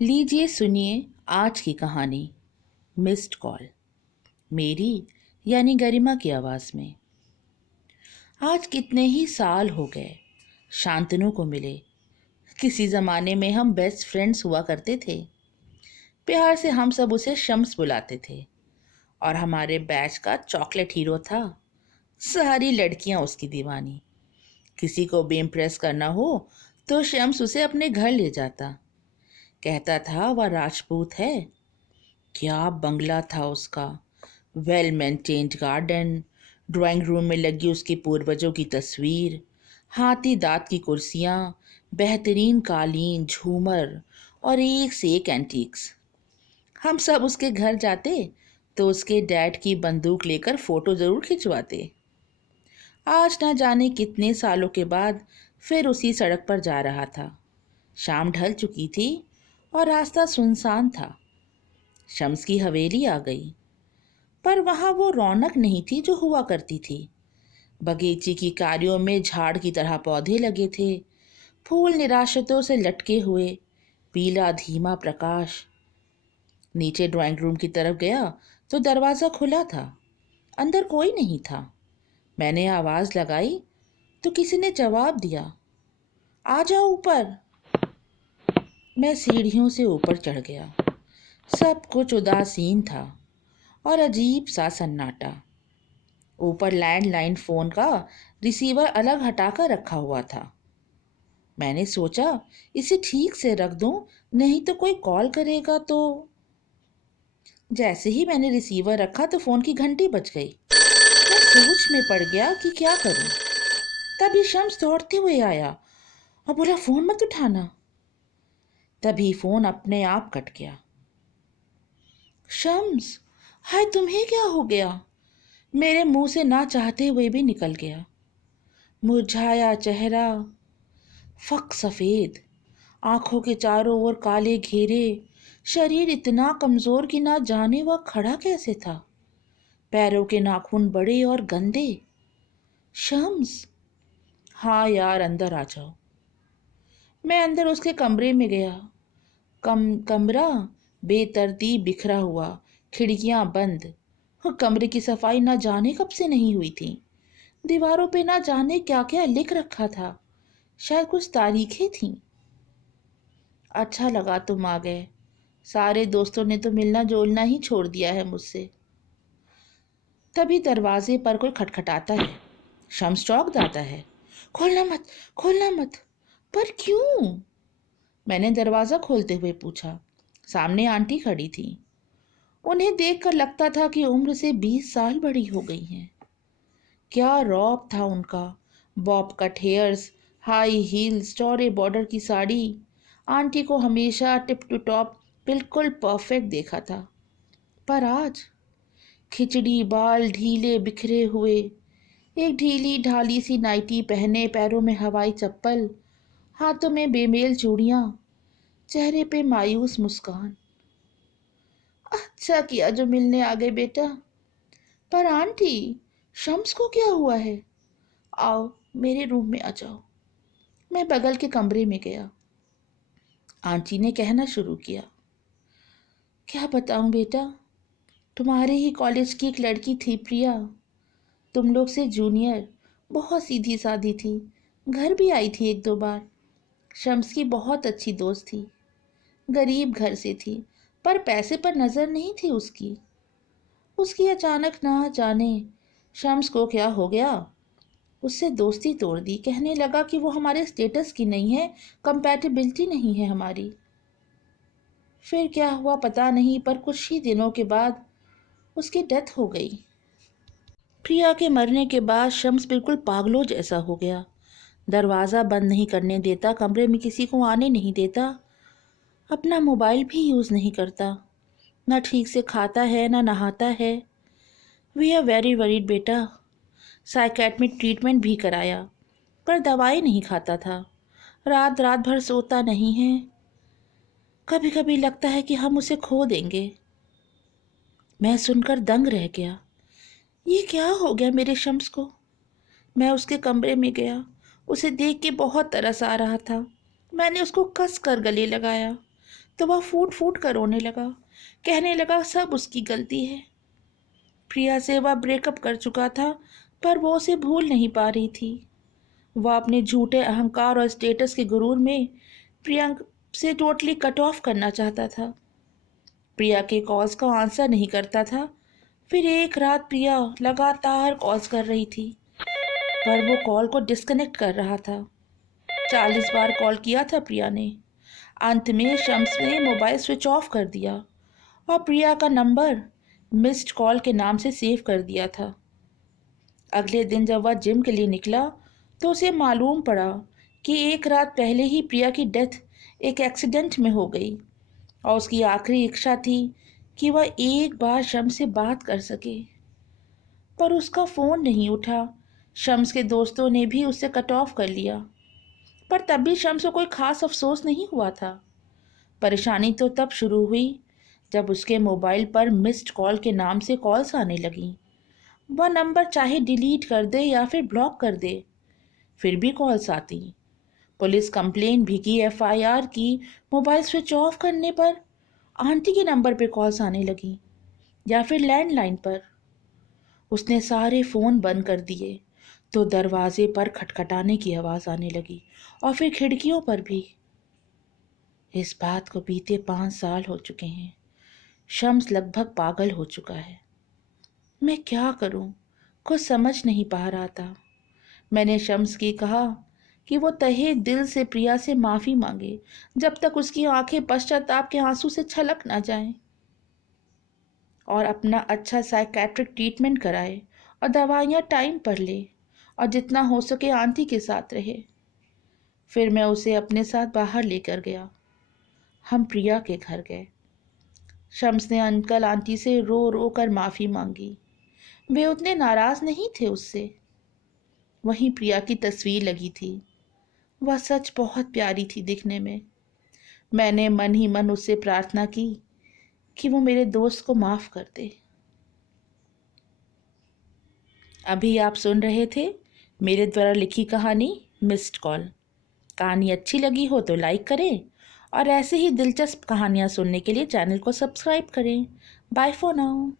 लीजिए सुनिए आज की कहानी मिस्ड कॉल, मेरी यानी गरिमा की आवाज़ में। आज कितने ही साल हो गए शांतनु को मिले। किसी ज़माने में हम बेस्ट फ्रेंड्स हुआ करते थे। प्यार से हम सब उसे शम्स बुलाते थे और हमारे बैच का चॉकलेट हीरो था। सारी लड़कियां उसकी दीवानी। किसी को भी इम्प्रेस करना हो तो शम्स उसे अपने घर ले जाता। कहता था वह राजपूत है। क्या बंगला था उसका, well maintained garden, drawing room में लगी उसके पूर्वजों की तस्वीर, हाथी दांत की कुर्सियाँ, बेहतरीन कालीन, झूमर और एक से एक एंटीक्स। हम सब उसके घर जाते तो उसके डैड की बंदूक लेकर फ़ोटो ज़रूर खिंचवाते। आज ना जाने कितने सालों के बाद फिर उसी सड़क पर जा रहा था। शाम ढल चुकी थी और रास्ता सुनसान था। शम्स की हवेली आ गई, पर वहाँ वो रौनक नहीं थी जो हुआ करती थी। बगीचे की क्यारियों में झाड़ की तरह पौधे लगे थे, फूल निराशतों से लटके हुए, पीला धीमा प्रकाश। नीचे ड्राइंग रूम की तरफ गया तो दरवाज़ा खुला था। अंदर कोई नहीं था। मैंने आवाज़ लगाई तो किसी ने जवाब दिया, आ जाओ ऊपर। मैं सीढ़ियों से ऊपर चढ़ गया। सब कुछ उदासीन था और अजीब सा सन्नाटा। ऊपर लैंडलाइन फ़ोन का रिसीवर अलग हटाकर रखा हुआ था। मैंने सोचा इसे ठीक से रख दूं, नहीं तो कोई कॉल करेगा तो। जैसे ही मैंने रिसीवर रखा तो फ़ोन की घंटी बज गई। मैं सोच में पड़ गया कि क्या करूं। तभी शम्स दौड़ते हुए आया और बोला, फ़ोन मत उठाना। तभी फ़ोन अपने आप कट गया। शम्स, हाय तुम्हें क्या हो गया? मेरे मुंह से ना चाहते हुए भी निकल गया। मुरझाया चेहरा, फक सफ़ेद, आंखों के चारों ओर काले घेरे, शरीर इतना कमज़ोर कि ना जाने वह खड़ा कैसे था। पैरों के नाखून बड़े और गंदे। शम्स, हाँ यार अंदर आ जाओ। मैं अंदर उसके कमरे में गया। कमरा बेतरतीब बिखरा हुआ, खिड़कियां बंद। कमरे की सफाई ना जाने कब से नहीं हुई थी। दीवारों पे ना जाने क्या क्या लिख रखा था। शायद कुछ तारीखें थीं। अच्छा लगा तुम आ गए। सारे दोस्तों ने तो मिलना जोलना ही छोड़ दिया है मुझसे। तभी दरवाजे पर कोई खटखटाता है। शम्स चौंक जाता है। खोलना मत, खोलना मत। पर क्यों? मैंने दरवाज़ा खोलते हुए पूछा। सामने आंटी खड़ी थी। उन्हें देखकर लगता था कि उम्र से 20 साल बड़ी हो गई हैं। क्या रौब था उनका। Bob cut hairs, high heels, चौड़े बॉर्डर की साड़ी। आंटी को हमेशा टिप टू टॉप बिल्कुल परफेक्ट देखा था। पर आज खिचड़ी बाल ढीले बिखरे हुए, एक ढीली ढाली सी नाइटी पहने, पैरों में हवाई चप्पल, हाथों में बेमेल चूड़ियाँ, चेहरे पे मायूस मुस्कान। अच्छा किया जो मिलने आ गए बेटा। पर आंटी, शम्स को क्या हुआ है? आओ मेरे रूम में आ जाओ। मैं बगल के कमरे में गया। आंटी ने कहना शुरू किया, क्या बताऊं बेटा, तुम्हारे ही कॉलेज की एक लड़की थी प्रिया, तुम लोग से जूनियर, बहुत सीधी सादी थी। घर भी आई थी एक दो बार। शम्स की बहुत अच्छी दोस्त थी। गरीब घर से थी, पर पैसे पर नज़र नहीं थी उसकी। उसकी अचानक ना जाने शम्स को क्या हो गया, उससे दोस्ती तोड़ दी। कहने लगा कि वो हमारे स्टेटस की नहीं है, कंपैटिबिलिटी नहीं है हमारी। फिर क्या हुआ पता नहीं, पर कुछ ही दिनों के बाद उसकी डेथ हो गई। प्रिया के मरने के बाद शम्स बिल्कुल पागलों जैसा हो गया। दरवाज़ा बंद नहीं करने देता, कमरे में किसी को आने नहीं देता, अपना मोबाइल भी यूज़ नहीं करता, ना ठीक से खाता है ना नहाता है। वी आर वेरी वरीड बेटा। साइकेट्रिक ट्रीटमेंट भी कराया, पर दवाई नहीं खाता था। रात रात भर सोता नहीं है। कभी कभी लगता है कि हम उसे खो देंगे। मैं सुनकर दंग रह गया। ये क्या हो गया मेरे शम्स को? मैं उसके कमरे में गया। उसे देख के बहुत तरस आ रहा था। मैंने उसको कस कर गले लगाया। तो वह फूट फूट कर रोने लगा, कहने लगा सब उसकी गलती है। प्रिया से वह ब्रेकअप कर चुका था, पर वो उसे भूल नहीं पा रही थी। वह अपने झूठे अहंकार और स्टेटस के गुरूर में प्रिया से टोटली कट ऑफ करना चाहता था। प्रिया के कॉल्स का आंसर नहीं करता था। फिर एक रात प्रिया लगातार कॉल्स कर रही थी, पर वो कॉल को डिस्कनेक्ट कर रहा था। 40 बार कॉल किया था प्रिया ने। अंत में शम्स ने मोबाइल स्विच ऑफ कर दिया और प्रिया का नंबर मिस्ड कॉल के नाम से सेव कर दिया था। अगले दिन जब वह जिम के लिए निकला तो उसे मालूम पड़ा कि एक रात पहले ही प्रिया की डेथ एक एक्सीडेंट में हो गई और उसकी आखिरी इच्छा थी कि वह एक बार शम्स से बात कर सके, पर उसका फ़ोन नहीं उठा। शम्स के दोस्तों ने भी उससे कट ऑफ कर लिया, पर तब भी शम्स को कोई खास अफसोस नहीं हुआ था। परेशानी तो तब शुरू हुई जब उसके मोबाइल पर मिस्ड कॉल के नाम से कॉल्स आने लगीं। वह नंबर चाहे डिलीट कर दे या फिर ब्लॉक कर दे, फिर भी कॉल्स आती। पुलिस कंप्लेन भी की, एफआईआर की। मोबाइल स्विच ऑफ करने पर आंटी के नंबर पे कॉल्स आने लगी या फिर लैंडलाइन पर। उसने सारे फ़ोन बंद कर दिए तो दरवाजे पर खटखटाने की आवाज़ आने लगी और फिर खिड़कियों पर भी। इस बात को बीते 5 साल हो चुके हैं। शम्स लगभग पागल हो चुका है। मैं क्या करूं? कुछ समझ नहीं पा रहा था। मैंने शम्स की कहा कि वो तहे दिल से प्रिया से माफ़ी मांगे जब तक उसकी आंखें पश्चाताप के आंसू से छलक ना जाएं, और अपना अच्छा साइकेट्रिक ट्रीटमेंट कराए और दवाइयाँ टाइम पर ले और जितना हो सके आंटी के साथ रहे। फिर मैं उसे अपने साथ बाहर लेकर गया। हम प्रिया के घर गए। शम्स ने अंकल आंटी से रो रो कर माफ़ी मांगी। वे उतने नाराज़ नहीं थे उससे। वहीं प्रिया की तस्वीर लगी थी। वह सच बहुत प्यारी थी दिखने में। मैंने मन ही मन उससे प्रार्थना की कि वो मेरे दोस्त को माफ़ कर दे। अभी आप सुन रहे थे मेरे द्वारा लिखी कहानी मिस्ड कॉल। कहानी अच्छी लगी हो तो लाइक करें और ऐसे ही दिलचस्प कहानियाँ सुनने के लिए चैनल को सब्सक्राइब करें। Bye for now.